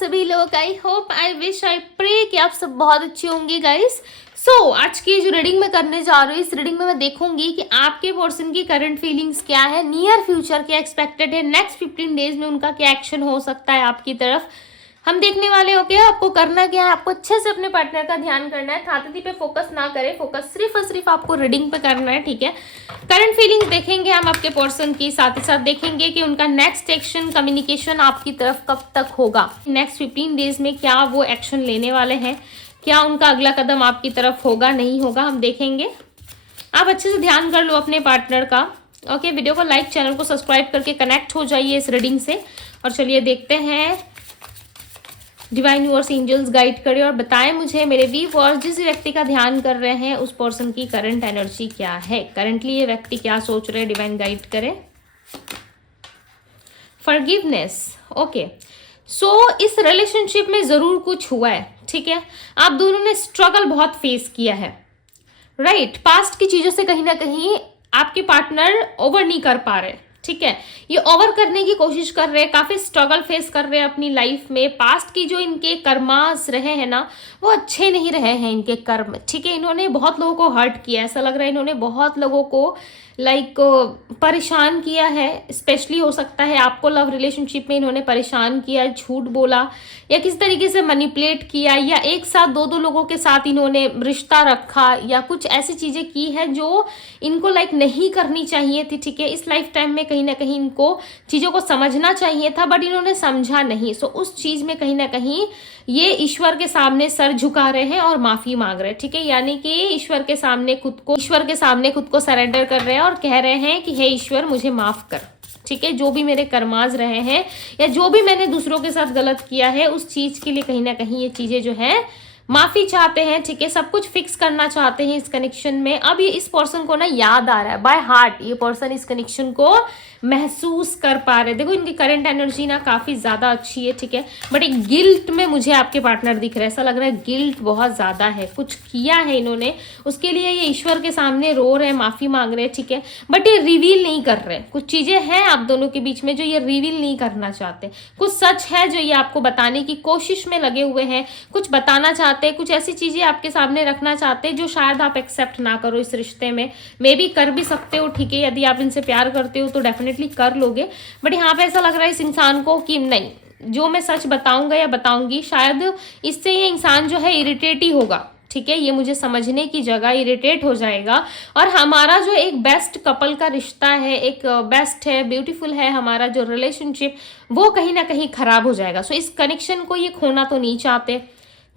सभी लोग। I hope I wish I pray कि आप सब बहुत अच्छे होंगे गाइस। आज की जो रीडिंग मैं करने जा रही हूँ, इस रीडिंग में मैं देखूंगी कि आपके पर्सन की करंट फीलिंग्स क्या है, नियर फ्यूचर क्या एक्सपेक्टेड है, नेक्स्ट 15 डेज में उनका क्या एक्शन हो सकता है आपकी तरफ। हम देखने वाले हो क्या। आपको करना क्या है, आपको अच्छे से अपने पार्टनर का ध्यान करना है, थाती पे फोकस ना करें, फोकस सिर्फ और सिर्फ आपको रीडिंग पे करना है, ठीक है। करंट फीलिंग्स देखेंगे हम आपके पर्सन की, साथ ही साथ देखेंगे कि उनका नेक्स्ट एक्शन कम्युनिकेशन आपकी तरफ कब तक होगा, नेक्स्ट 15 डेज में क्या वो एक्शन लेने वाले हैं, क्या उनका अगला कदम आपकी तरफ होगा नहीं होगा, हम देखेंगे। आप अच्छे से ध्यान कर लो अपने पार्टनर का। ओके, वीडियो को लाइक, चैनल को सब्सक्राइब करके कनेक्ट हो जाइए इस रीडिंग से। और चलिए देखते हैं डिवाइन यूनिवर्स एंजल्स गाइड करे और बताएं मुझे मेरे व्यूअर्स जिस व्यक्ति का ध्यान कर रहे हैं उस पर्सन की करंट एनर्जी क्या है, करंटली ये व्यक्ति क्या सोच रहे हैं, डिवाइन गाइड करे। फॉरगिवनेस। ओके, इस रिलेशनशिप में जरूर कुछ हुआ है, ठीक है। आप दोनों ने स्ट्रगल बहुत फेस किया है, राइट। पास्ट की चीजों से कहीं ना कहीं आपके पार्टनर ओवर नहीं कर पा रहे, ठीक है। ये ओवर करने की कोशिश कर रहे हैं, काफी स्ट्रगल फेस कर रहे हैं अपनी लाइफ में। पास्ट की जो इनके कर्मास रहे हैं ना, वो अच्छे नहीं रहे हैं इनके कर्म, ठीक है। इन्होंने बहुत लोगों को हर्ट किया, ऐसा लग रहा है इन्होंने बहुत लोगों को परेशान किया है। स्पेशली हो सकता है आपको लव रिलेशनशिप में इन्होंने परेशान किया, झूठ बोला या किस तरीके से मैनिपुलेट किया, या एक साथ दो लोगों के साथ इन्होंने रिश्ता रखा, या कुछ ऐसी चीजें की है जो इनको नहीं करनी चाहिए थी, ठीक है। इस लाइफ टाइम में कहीं ना कहीं इनको चीजों को समझना चाहिए था, बट इन्होंने समझा नहीं। उस चीज में कहीं ना कहीं ये ईश्वर के सामने सर झुका रहे हैं और माफी मांग रहे हैं, ठीक है। यानी कि ईश्वर के सामने खुद को सरेंडर कर रहे हैं और कह रहे हैं कि हे ईश्वर मुझे माफ कर, ठीक है। जो भी मेरे कर्माज रहे हैं या जो भी मैंने दूसरों के साथ गलत किया है उस चीज के लिए कहीं ना कहीं ये चीजें जो है माफी चाहते हैं, ठीक है। सब कुछ फिक्स करना चाहते हैं इस कनेक्शन में। अब ये इस पर्सन को याद आ रहा है बाय हार्ट, ये पर्सन इस कनेक्शन को महसूस कर पा रहे। देखो इनकी करंट एनर्जी काफी ज्यादा अच्छी है, ठीक है। बट एक गिल्ट में मुझे आपके पार्टनर दिख रहा है, ऐसा लग रहा है गिल्ट बहुत ज्यादा है, कुछ किया है इन्होंने, उसके लिए ये ईश्वर के सामने रो रहे हैं, माफी मांग रहे हैं, ठीक है। बट ये रिवील नहीं कर रहे। कुछ चीजें हैं आप दोनों के बीच में जो ये रिवील नहीं करना चाहते। कुछ सच है जो ये आपको बताने की कोशिश में लगे हुए हैं, कुछ बताना चाहते हैं, कुछ ऐसी चीजें आपके सामने रखना चाहते हैं जो शायद आप एक्सेप्ट ना करो इस रिश्ते में। मे बी कर भी सकते हो, ठीक है। यदि आप इनसे प्यार करते हो तो डेफिनेटली कर लोगे, बट यहाँ पे ऐसा लग रहा है इस इंसान को कि नहीं, जो मैं सच बताऊंगा या बताऊंगी शायद इससे ये इंसान जो है इरिटेट ही होगा, ठीक है। ये मुझे समझने की जगह इरिटेट हो जाएगा और हमारा जो एक बेस्ट कपल का रिश्ता है, एक बेस्ट है, ब्यूटीफुल है हमारा जो रिलेशनशिप, वो कहीं ना कहीं खराब हो जाएगा। इस कनेक्शन को ये खोना तो नहीं चाहते,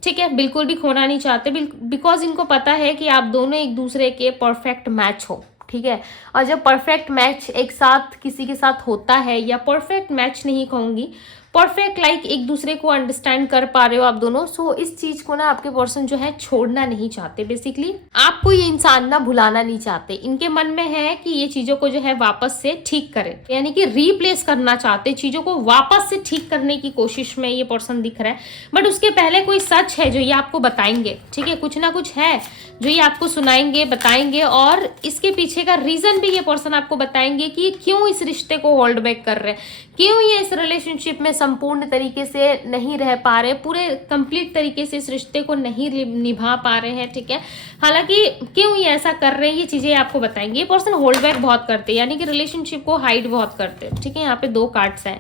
ठीक है, बिल्कुल भी खोना नहीं चाहते, बिकॉज इनको पता है कि आप दोनों एक दूसरे के परफेक्ट मैच हो, ठीक है। और जब परफेक्ट मैच एक साथ किसी के साथ होता है, या परफेक्ट मैच नहीं कहूंगी, परफेक्ट एक दूसरे को अंडरस्टैंड कर पा रहे हो आप दोनों। इस चीज को आपके पर्सन जो है छोड़ना नहीं चाहते। बेसिकली आपको ये इंसान भुलाना नहीं चाहते। इनके मन में है कि ये चीजों को जो है वापस से ठीक करे, यानी कि रिप्लेस करना चाहते, चीजों को वापस से ठीक करने की कोशिश में ये पर्सन दिख रहा है। बट उसके पहले कोई सच है जो ये आपको बताएंगे, ठीक है। कुछ ना कुछ है जो ये आपको सुनाएंगे, बताएंगे, और इसके पीछे का रीजन भी ये पर्सन आपको बताएंगे कि क्यों इस रिश्ते को होल्ड बैक कर रहे हैं, क्यों ये इस रिलेशनशिप में संपूर्ण तरीके से नहीं रह पा रहे, पूरे कंप्लीट तरीके से इस रिश्ते को नहीं निभा पा रहे हैं, ठीक है। हालांकि क्यों ये ऐसा कर रहे हैं ये चीजें आपको बताएंगे। ये पर्सन होल्ड बैक बहुत करते हैं, यानी कि रिलेशनशिप को हाइड बहुत करते हैं, ठीक है। यहाँ पे 2 कार्ड्स हैं,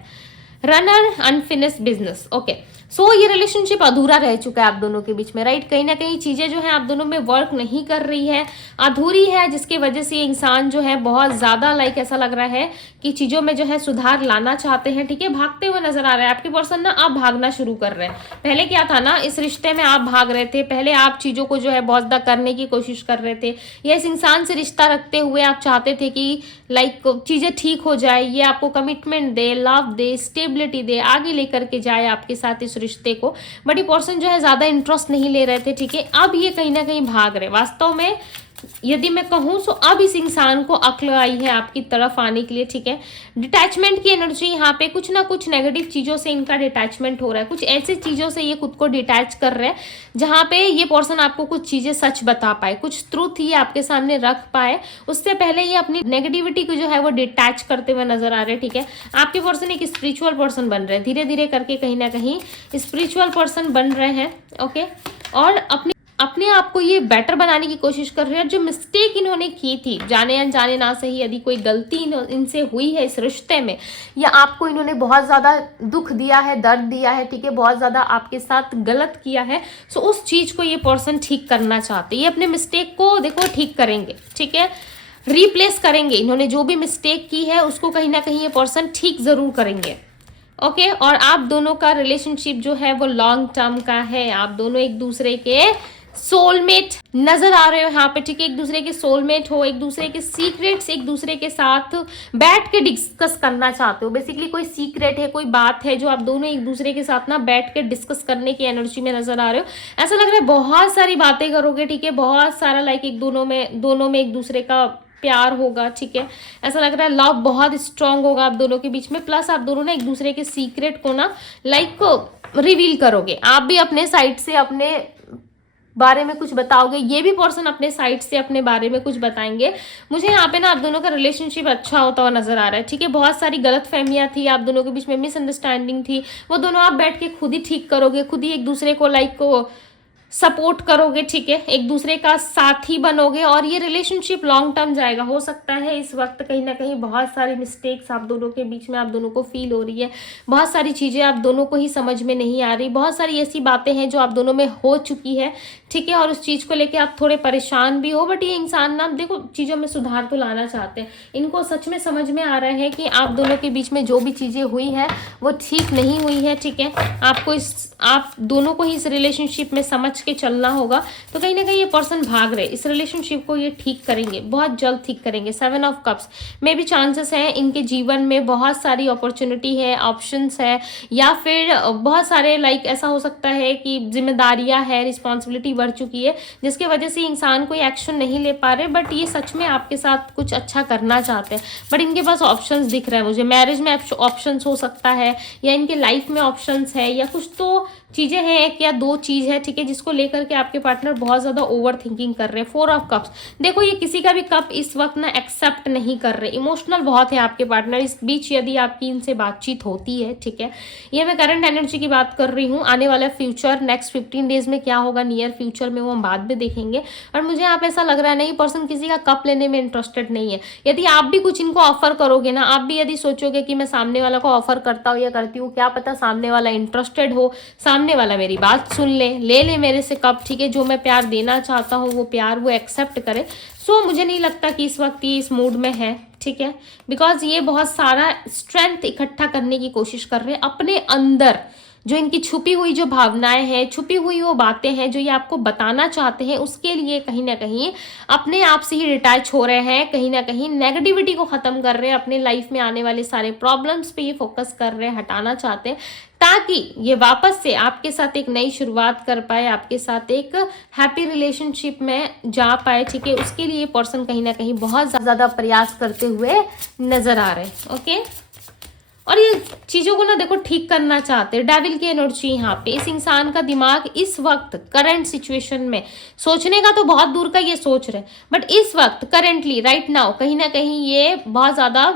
रनर, अनफिनिश्ड बिजनेस। ओके, ये रिलेशनशिप अधूरा रह चुका है आप दोनों के बीच में, राइट। कहीं ना कहीं चीजें जो है आप दोनों में वर्क नहीं कर रही है, अधूरी है, जिसकी वजह से ये इंसान जो है बहुत ज्यादा ऐसा लग रहा है कि चीजों में जो है सुधार लाना चाहते हैं, ठीक है। भागते हुए नजर आ रहा है आपके पर्सन अब भागना शुरू कर रहे हैं। पहले क्या था इस रिश्ते में आप भाग रहे थे, पहले आप चीजों को जो है बहुत ज्यादा करने की कोशिश कर रहे थे, या इस इंसान से रिश्ता रखते हुए आप चाहते थे कि चीजें ठीक हो जाए, ये आपको commitment they, love they, stability दे, आगे लेकर के जाए आपके साथ इस रिश्ते को। बट ये पर्सन जो है ज्यादा इंटरेस्ट नहीं ले रहे थे, ठीक है। अब ये कहीं ना कहीं भाग रहे। वास्तव में यदि मैं कहूँ तो अब इस इंसान को अक्ल आई है आपकी तरफ आने के लिए, ठीक है। डिटैचमेंट की एनर्जी यहाँ पे, कुछ ना कुछ नेगेटिव चीज़ों से इनका डिटैचमेंट हो रहा है, कुछ ऐसी चीज़ों से ये खुद को डिटैच कर रहे हैं जहाँ पे ये पर्सन आपको कुछ चीज़ें सच बता पाए, कुछ ट्रूथ ये आपके सामने रख पाए। उससे पहले ये अपनी नेगेटिविटी को जो है वो डिटैच करते हुए नजर आ रहे हैं, ठीक है। आपके पर्सन एक स्पिरिचुअल पर्सन बन रहे हैं, धीरे धीरे करके कहीं ना कहीं स्पिरिचुअल पर्सन बन रहे हैं, ओके। और अपने आप को ये बेटर बनाने की कोशिश कर रहे हैं। जो मिस्टेक इन्होंने की थी, जाने अनजाने ना सही, यदि कोई गलती इनसे हुई है इस रिश्ते में, या आपको इन्होंने बहुत ज़्यादा दुख दिया है, दर्द दिया है, ठीक है, बहुत ज़्यादा आपके साथ गलत किया है, सो उस चीज़ को ये पर्सन ठीक करना चाहते हैं। ये अपने मिस्टेक को देखो ठीक करेंगे, ठीक है, रिप्लेस करेंगे। इन्होंने जो भी मिस्टेक की है उसको कहीं ना कहीं ये पर्सन ठीक ज़रूर करेंगे, ओके। और आप दोनों का रिलेशनशिप जो है वो लॉन्ग टर्म का है। आप दोनों एक दूसरे के सोलमेट नजर आ रहे हो यहाँ पे, ठीक है, एक दूसरे के सोलमेट हो, एक दूसरे के सीक्रेट्स एक दूसरे के साथ बैठ के डिस्कस करना चाहते हो। बेसिकली कोई सीक्रेट है, कोई बात है जो आप दोनों एक दूसरे के साथ ना बैठ के डिस्कस करने की एनर्जी में नजर आ रहे हो। ऐसा लग रहा है बहुत सारी बातें करोगे, ठीक है, बहुत सारा लाइक एक दोनों में एक दूसरे का प्यार होगा, ठीक है। ऐसा लग रहा है लव बहुत स्ट्रांग होगा आप दोनों के बीच में। प्लस आप दोनों ना एक दूसरे के सीक्रेट को ना लाइक रिवील करोगे। आप भी अपने साइड से अपने बारे में कुछ बताओगे, ये भी पर्सन अपने साइड से अपने बारे में कुछ बताएंगे। मुझे यहाँ पे ना आप दोनों का रिलेशनशिप अच्छा होता हुआ नजर आ रहा है, ठीक है। बहुत सारी गलत फहमियाँ थी आप दोनों के बीच में, मिसअंडरस्टैंडिंग थी, वो दोनों आप बैठ के खुद ही ठीक करोगे, खुद ही एक दूसरे को लाइक को सपोर्ट करोगे, ठीक है, एक दूसरे का साथी बनोगे और ये रिलेशनशिप लॉन्ग टर्म जाएगा। हो सकता है इस वक्त कहीं ना कहीं बहुत सारी मिस्टेक्स आप दोनों के बीच में आप दोनों को फील हो रही है, बहुत सारी चीज़ें आप दोनों को ही समझ में नहीं आ रही, बहुत सारी ऐसी बातें हैं जो आप दोनों में हो चुकी है, ठीक है, और उस चीज़ को लेके आप थोड़े परेशान भी हो। बट ये इंसान ना देखो चीज़ों में सुधार तो लाना चाहते हैं। इनको सच में समझ में आ रहा है कि आप दोनों के बीच में जो भी चीज़ें हुई है वो ठीक नहीं हुई है, ठीक है। आप दोनों को ही इस रिलेशनशिप में समझ के चलना होगा। तो कहीं ना कहीं ये पर्सन भाग रहे, इस रिलेशनशिप को ये ठीक करेंगे, बहुत जल्द ठीक करेंगे। 7 ऑफ कप्स में भी चांसेस हैं इनके जीवन में बहुत सारी अपॉर्चुनिटी है, ऑप्शंस है, या फिर बहुत सारे लाइक ऐसा हो सकता है कि जिम्मेदारियां है, रिस्पॉन्सिबिलिटी बढ़ चुकी है जिसकी वजह से इंसान कोई एक्शन नहीं ले पा रहे। बट ये सच में आपके साथ कुछ अच्छा करना चाहते हैं, बट इनके पास ऑप्शंस दिख रहा है मुझे। मैरिज में ऑप्शंस हो सकता है, या इनके लाइफ में ऑप्शंस है, या कुछ तो चीज़ें हैं, एक या दो चीज़ है, ठीक है, जिसको लेकर के आपके पार्टनर बहुत ज़्यादा ओवर थिंकिंग कर रहे हैं। 4 ऑफ कप्स देखो, ये किसी का भी कप इस वक्त ना एक्सेप्ट नहीं कर रहे, इमोशनल बहुत है आपके पार्टनर। इस बीच यदि आपकी इनसे बातचीत होती है, ठीक है, ये मैं करंट एनर्जी की बात कर रही हूँ। आने वाला फ्यूचर नेक्स्ट 15 डेज में क्या होगा नियर फ्यूचर में वो हम बाद में देखेंगे। और मुझे यहाँ पे ऐसा लग रहा है नहीं, पर्सन किसी का कप लेने में इंटरेस्टेड नहीं है। यदि आप भी कुछ इनको ऑफर करोगे ना, आप भी यदि सोचोगे कि मैं सामने वाला को ऑफर करता हूँ या करती हूँ, क्या पता सामने वाला इंटरेस्टेड हो, सामने वाला मेरी बात सुन ले मेरे से कप, ठीक है, जो मैं प्यार देना चाहता हूँ वो प्यार वो एक्सेप्ट करे। सो मुझे नहीं लगता कि इस वक्त ये इस मूड में है, ठीक है, बिकॉज ये बहुत सारा स्ट्रेंथ इकट्ठा करने की कोशिश कर रहे हैं अपने अंदर। जो इनकी छुपी हुई जो भावनाएं हैं, छुपी हुई वो बातें हैं जो ये आपको बताना चाहते हैं, उसके लिए कहीं ना कहीं अपने आप से ही डिटैच हो रहे हैं, कहीं ना कहीं नेगेटिविटी को खत्म कर रहे हैं, अपने लाइफ में आने वाले सारे प्रॉब्लम्स पे ये फोकस कर रहे हैं, हटाना चाहते हैं, ताकि ये वापस से आपके साथ एक नई शुरुआत कर पाए, आपके साथ एक हैप्पी रिलेशनशिप में जा पाए, ठीक है। उसके लिए पर्सन कहीं ना कहीं बहुत ज़्यादा प्रयास करते हुए नजर आ रहे हैं, ओके। और ये चीज़ों को ना देखो ठीक करना चाहते हैं। डेविल की एनर्जी यहाँ पे, इस इंसान का दिमाग इस वक्त करंट सिचुएशन में, सोचने का तो बहुत दूर का ये सोच रहे, बट इस वक्त करेंटली राइट नाउ कहीं ना कहीं ये बहुत ज़्यादा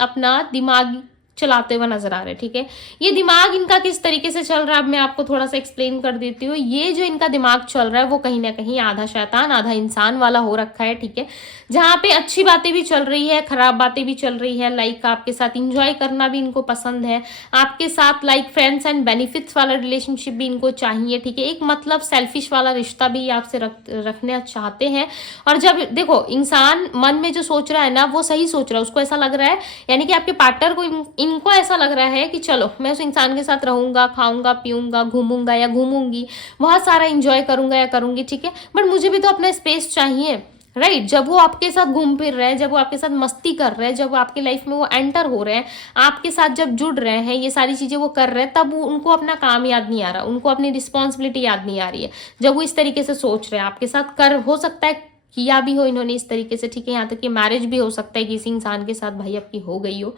अपना दिमाग चलाते हुए नजर आ रहे हैं, ठीक है। ये दिमाग इनका किस तरीके से चल रहा है अब मैं आपको थोड़ा सा एक्सप्लेन कर देती हूँ। ये जो इनका दिमाग चल रहा है वो कहीं ना कहीं आधा शैतान आधा इंसान वाला हो रखा है, ठीक है, जहाँ पे अच्छी बातें भी चल रही है, खराब बातें भी चल रही है। लाइक आपके साथ इंजॉय करना भी इनको पसंद है, आपके साथ लाइक फ्रेंड्स एंड बेनिफिट्स वाला रिलेशनशिप भी इनको चाहिए, ठीक है। एक मतलब सेल्फिश वाला रिश्ता भी आपसे रखना चाहते हैं। और जब देखो इंसान मन में जो सोच रहा है ना वो सही सोच रहा है, उसको ऐसा लग रहा है, यानी कि आपके पार्टनर को इनको ऐसा लग रहा है कि चलो मैं उस इंसान के साथ रहूंगा, खाऊंगा, पीऊंगा, घूमूंगा या घूमूंगी, बहुत सारा इंजॉय करूंगा या करूंगी, ठीक है, बट मुझे भी तो अपना स्पेस चाहिए, राइट। जब वो आपके साथ घूम फिर रहे हैं, जब वो आपके साथ मस्ती कर रहे हैं, जब वो आपके लाइफ में वो एंटर हो रहे हैं, आपके साथ जब जुड़ रहे हैं, ये सारी चीजें वो कर रहे हैं, तब उनको अपना काम याद नहीं आ रहा, उनको अपनी रिस्पॉन्सिबिलिटी याद नहीं आ रही है। जब वो इस तरीके से सोच रहे हैं आपके साथ कर, हो सकता है किया भी हो इन्होंने इस तरीके से, ठीक है। यहाँ तक कि मैरिज भी हो सकता है कि इसी इंसान के साथ भाई आपकी हो गई हो,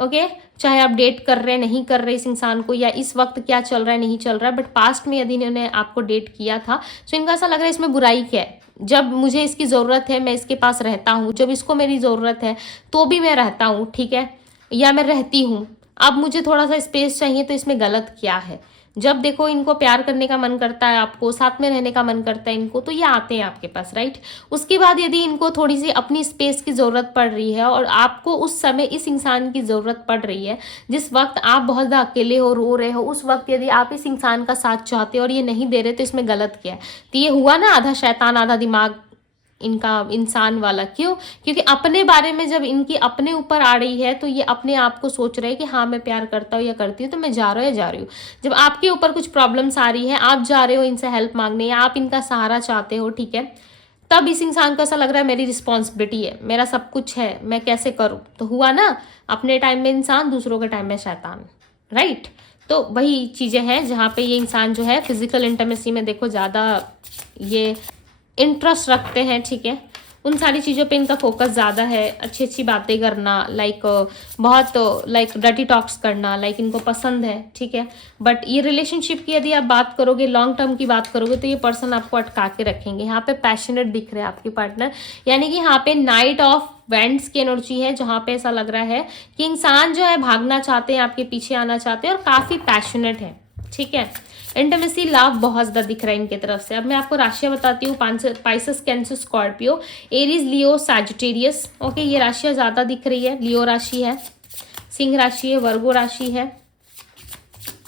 ओके। चाहे आप डेट कर रहे नहीं कर रहे इस इंसान को, या इस वक्त क्या चल रहा है नहीं चल रहा है, बट पास्ट में यदि इन्होंने आपको डेट किया था तो इनका ऐसा लग रहा है इसमें बुराई क्या है। जब मुझे इसकी ज़रूरत है मैं इसके पास रहता हूँ, जब इसको मेरी ज़रूरत है तो भी मैं रहता हूँ, ठीक है, या मैं रहती हूँ। अब मुझे थोड़ा सा स्पेस चाहिए, तो इसमें गलत क्या है। जब देखो इनको प्यार करने का मन करता है, आपको साथ में रहने का मन करता है इनको, तो ये आते हैं आपके पास, राइट। उसके बाद यदि इनको थोड़ी सी अपनी स्पेस की ज़रूरत पड़ रही है और आपको उस समय इस इंसान की ज़रूरत पड़ रही है, जिस वक्त आप बहुत ज़्यादा अकेले हो, रो रहे हो, उस वक्त यदि आप इस इंसान का साथ चाहते हो और ये नहीं दे रहे, तो इसमें गलत क्या है। तो ये हुआ ना आधा शैतान आधा दिमाग इनका इंसान वाला। क्यों? क्योंकि अपने बारे में जब इनकी अपने ऊपर आ रही है तो ये अपने आप को सोच रहे हैं कि हाँ मैं प्यार करता हूँ या करती हूँ, तो मैं जा रहा हूँ या जा रही हूँ। जब आपके ऊपर कुछ प्रॉब्लम्स आ रही है, आप जा रहे हो इनसे हेल्प मांगने या आप इनका सहारा चाहते हो, ठीक है, तब इस इंसान को ऐसा लग रहा है मेरी रिस्पॉन्सिबिलिटी है, मेरा सब कुछ है, मैं कैसे करूँ। तो हुआ ना, अपने टाइम में इंसान, दूसरों के टाइम में शैतान, राइट। तो वही चीज़ें हैं जहाँ पे ये इंसान जो है फिजिकल इंटीमेसी में देखो ज़्यादा ये इंटरेस्ट रखते हैं, ठीक है। उन सारी चीज़ों पे इनका फोकस ज़्यादा है। अच्छी अच्छी बातें करना, लाइक बहुत लाइक डर्टी टॉक्स करना, लाइक इनको पसंद है, ठीक है। बट ये रिलेशनशिप की यदि आप बात करोगे, लॉन्ग टर्म की बात करोगे, तो ये पर्सन आपको अटका के रखेंगे। यहाँ पे पैशनेट दिख रहे हैं आपके पार्टनर, यानी कि यहाँ पे नाइट ऑफ वेंट्स की एनर्जी है, जहाँ पे ऐसा लग रहा है कि इंसान जो है भागना चाहते हैं, आपके पीछे आना चाहते हैं और काफ़ी पैशनेट है, ठीक है। इंटीमेसी लव बहुत ज़्यादा दिख रहा है इनके तरफ से। अब मैं आपको राशियाँ बताती हूँ, पाइसेस, कैंसर, स्कॉर्पियो, एरीज, लियो, सैजिटेरियस, ओके। ये राशियाँ ज़्यादा दिख रही है। लियो राशि है, सिंह राशि है, वर्गो राशि है,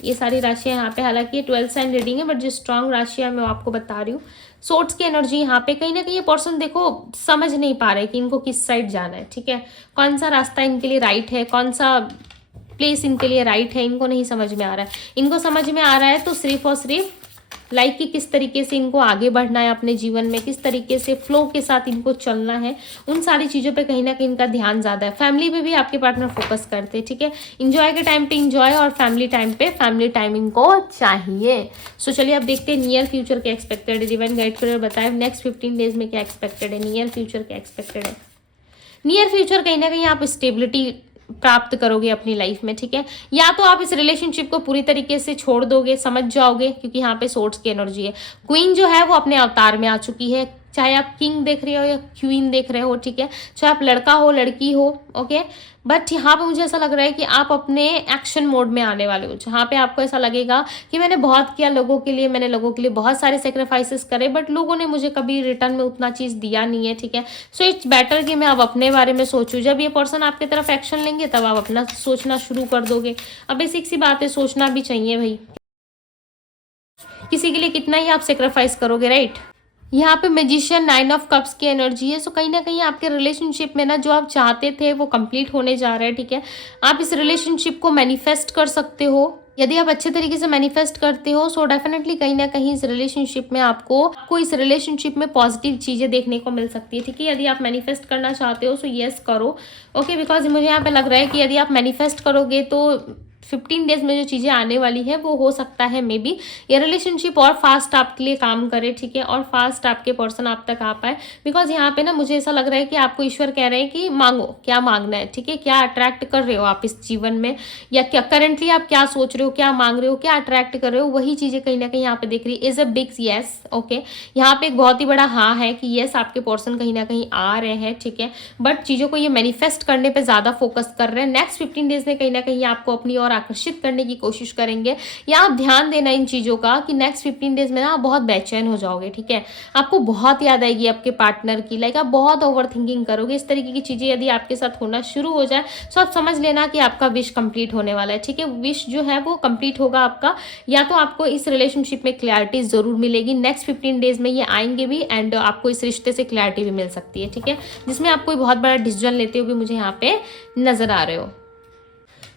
ये सारी राशियाँ यहाँ पे, हालांकि 12 साइन रीडिंग है, बट जो स्ट्रॉन्ग राशियाँ मैं आपको बता रही हूँ। सोर्ट्स की एनर्जी यहाँ पे, कहीं ना कहीं ये पर्सन देखो समझ नहीं पा रहे कि इनको किस साइड जाना है, ठीक है। कौन सा रास्ता इनके लिए राइट है, कौन सा प्लेस इनके लिए राइट है, इनको नहीं समझ में आ रहा है। इनको समझ में आ रहा है तो सिर्फ और सिर्फ लाइक कि किस तरीके से इनको आगे बढ़ना है अपने जीवन में, किस तरीके से फ्लो के साथ इनको चलना है, उन सारी चीज़ों पे कहीं ना कहीं इनका ध्यान ज़्यादा है। फैमिली पे भी आपके पार्टनर फोकस करते हैं, ठीक है। इंजॉय के टाइम पे इंजॉय और फैमिली टाइम पे फैमिली टाइम इनको चाहिए। सो चलिए अब देखते हैं नियर फ्यूचर क्या एक्सपेक्टेड है। डिवाइन गाइड कर बताए नेक्स्ट 15 डेज में क्या एक्सपेक्टेड है, नियर फ्यूचर क्या एक्सपेक्टेड है। नियर फ्यूचर कहीं ना कहीं आप स्टेबिलिटी प्राप्त करोगे अपनी लाइफ में, ठीक है। या तो आप इस रिलेशनशिप को पूरी तरीके से छोड़ दोगे, समझ जाओगे, क्योंकि यहाँ पे सोर्ट्स की एनर्जी है। क्वीन जो है वो अपने अवतार में आ चुकी है, चाहे आप किंग देख रहे हो या क्वीन देख रहे हो, ठीक है, चाहे आप लड़का हो लड़की हो, ओके। बट यहाँ पे मुझे ऐसा लग रहा है कि आप अपने एक्शन मोड में आने वाले हो, जहाँ पे आपको ऐसा लगेगा कि मैंने बहुत किया लोगों के लिए, मैंने लोगों के लिए बहुत सारे सेक्रीफाइसेस करे, बट लोगों ने मुझे कभी रिटर्न में उतना चीज़ दिया नहीं है, ठीक है। सो इट्स बेटर कि मैं अब अपने बारे में सोचूं। जब ये पर्सन आपकी तरफ एक्शन लेंगे तब आप अपना सोचना शुरू कर दोगे। अब बेसिक सी बात है, सोचना भी चाहिए भाई, किसी के लिए कितना ही आप सेक्रीफाइस करोगे, राइट। यहाँ पे मैजिशियन, 9 ऑफ कप्स की एनर्जी है। सो कहीं ना कहीं आपके रिलेशनशिप में ना जो आप चाहते थे वो कंप्लीट होने जा रहा है, ठीक है। आप इस रिलेशनशिप को मैनिफेस्ट कर सकते हो। यदि आप अच्छे तरीके से मैनिफेस्ट करते हो सो डेफिनेटली कहीं ना कहीं इस रिलेशनशिप में आपको इस रिलेशनशिप में पॉजिटिव चीज़ें देखने को मिल सकती है, ठीक है। यदि आप मैनिफेस्ट करना चाहते हो सो यस करो, ओके। बिकॉज मुझे यहाँ पे लग रहा है कि यदि आप मैनिफेस्ट करोगे तो 15 डेज में जो चीज़ें आने वाली है वो हो सकता है मे बी ये रिलेशनशिप और फास्ट आपके लिए काम करे, ठीक है, और फास्ट आपके पर्सन आप तक आ पाए। बिकॉज यहाँ पे ना मुझे ऐसा लग रहा है कि आपको ईश्वर कह रहे हैं कि मांगो, क्या मांगना है, ठीक है, क्या अट्रैक्ट कर रहे हो आप इस जीवन में, या क्या करेंटली आप क्या सोच रहे हो, क्या मांग रहे हो, क्या अट्रैक्ट कर रहे हो, वही चीज़ें कहीं ना कहीं यहाँ पे दिख रही है। Is a big yes, okay. यहाँ पे एक बहुत ही बड़ा हाँ है कि येस आपके पर्सन कहीं ना कहीं आ रहे हैं, ठीक है। बट चीज़ों को ये मैनिफेस्ट करने पर ज़्यादा फोकस कर रहे हैं। नेक्स्ट 15 डेज में कहीं ना कहीं आपको अपनी और आकर्षित करने की कोशिश करेंगे, या आप ध्यान देना इन चीज़ों का कि नेक्स्ट 15 डेज में ना आप बहुत बेचैन हो जाओगे, ठीक है। आपको बहुत याद आएगी आपके पार्टनर की, लाइक आप बहुत ओवर थिंकिंग करोगे। इस तरीके की चीज़ें यदि आपके साथ होना शुरू हो जाए तो आप समझ लेना कि आपका विश कंप्लीट होने वाला है, ठीक है। विश जो है वो कंप्लीट होगा आपका, या तो आपको इस रिलेशनशिप में क्लैरिटी जरूर मिलेगी। नेक्स्ट 15 डेज में ये आएंगे भी, एंड आपको इस रिश्ते से क्लैरिटी भी मिल सकती है, ठीक है, जिसमें आप कोई बहुत बड़ा डिसीजन लेते हुए मुझे यहाँ पे नजर आ रहे हो,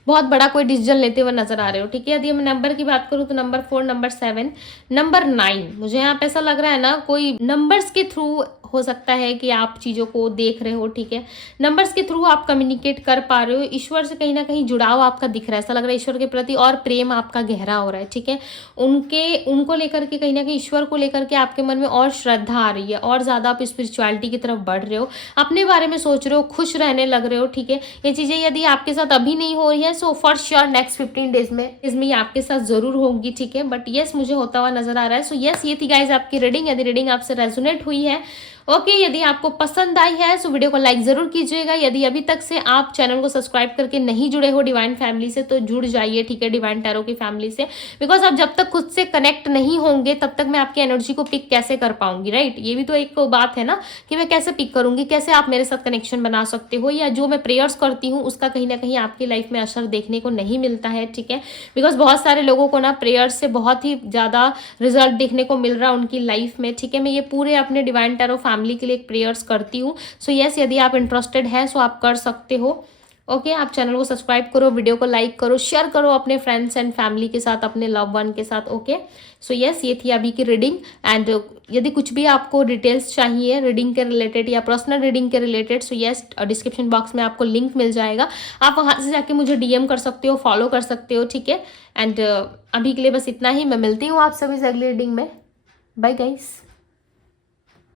बहुत बड़ा कोई डिसीजन लेते हुए नजर आ रहे हो, ठीक है। यदि मैं नंबर की बात करूँ तो नंबर 4, नंबर 7, नंबर 9, मुझे यहाँ पे ऐसा लग रहा है ना कोई नंबर्स के थ्रू हो सकता है कि आप चीज़ों को देख रहे हो, ठीक है। नंबर्स के थ्रू आप कम्युनिकेट कर पा रहे हो। ईश्वर से कहीं ना कहीं जुड़ाव आपका दिख रहा है, ऐसा लग रहा है ईश्वर के प्रति और प्रेम आपका गहरा हो रहा है, ठीक है। उनको लेकर के कहीं ना कहीं ईश्वर को लेकर के आपके मन में और श्रद्धा आ रही है, और ज़्यादा आप स्पिरिचुअलिटी की तरफ बढ़ रहे हो, अपने बारे में सोच रहे हो, खुश रहने लग रहे हो, ठीक है। ये चीज़ें यदि आपके साथ अभी नहीं हो रही है so for sure next 15 days में ये आपके साथ जरूर होगी, ठीक है। बट यस, मुझे होता हुआ नजर आ रहा है। सो यस, ये थी गाइज आपकी रीडिंग। यदि रीडिंग आपसे रेजोनेट हुई है, ओके, यदि आपको पसंद आई है तो वीडियो को लाइक जरूर कीजिएगा। यदि अभी तक से आप चैनल को सब्सक्राइब करके नहीं जुड़े हो डिवाइन फैमिली से तो जुड़ जाइए, ठीक है, डिवाइन टैरो की फैमिली से। बिकॉज आप जब तक खुद से कनेक्ट नहीं होंगे तब तक मैं आपकी एनर्जी को पिक कैसे कर पाऊंगी, राइट। ये भी तो एक बात है ना कि मैं कैसे पिक करूंगी, कैसे आप मेरे साथ कनेक्शन बना सकते हो, या जो मैं प्रेयर्स करती हूँ उसका कहीं ना कहीं आपकी लाइफ में असर देखने को नहीं मिलता है, ठीक है। बिकॉज बहुत सारे लोगों को ना प्रेयर्स से बहुत ही ज्यादा रिजल्ट देखने को मिल रहा है उनकी लाइफ में, ठीक है। मैं ये पूरे अपने डिवाइन टैरो फैमिली के लिए एक प्रेयर्स करती हूँ। सो यस, यदि आप इंटरेस्टेड हैं सो आप कर सकते हो, ओके। आप चैनल को सब्सक्राइब करो, वीडियो को लाइक करो, शेयर करो अपने फ्रेंड्स एंड फैमिली के साथ, अपने लव वन के साथ, ओके। सो यस, ये थी अभी की रीडिंग। एंड यदि कुछ भी आपको डिटेल्स चाहिए रीडिंग के रिलेटेड या पर्सनल रीडिंग के related, so yes, description box में आपको लिंक मिल जाएगा, आप वहां से जाके मुझे DM कर सकते हो, फॉलो कर सकते हो, ठीक है। एंड अभी के लिए बस इतना ही। मैं मिलती हूँ आप सभी से अगली रीडिंग में। Bye guys.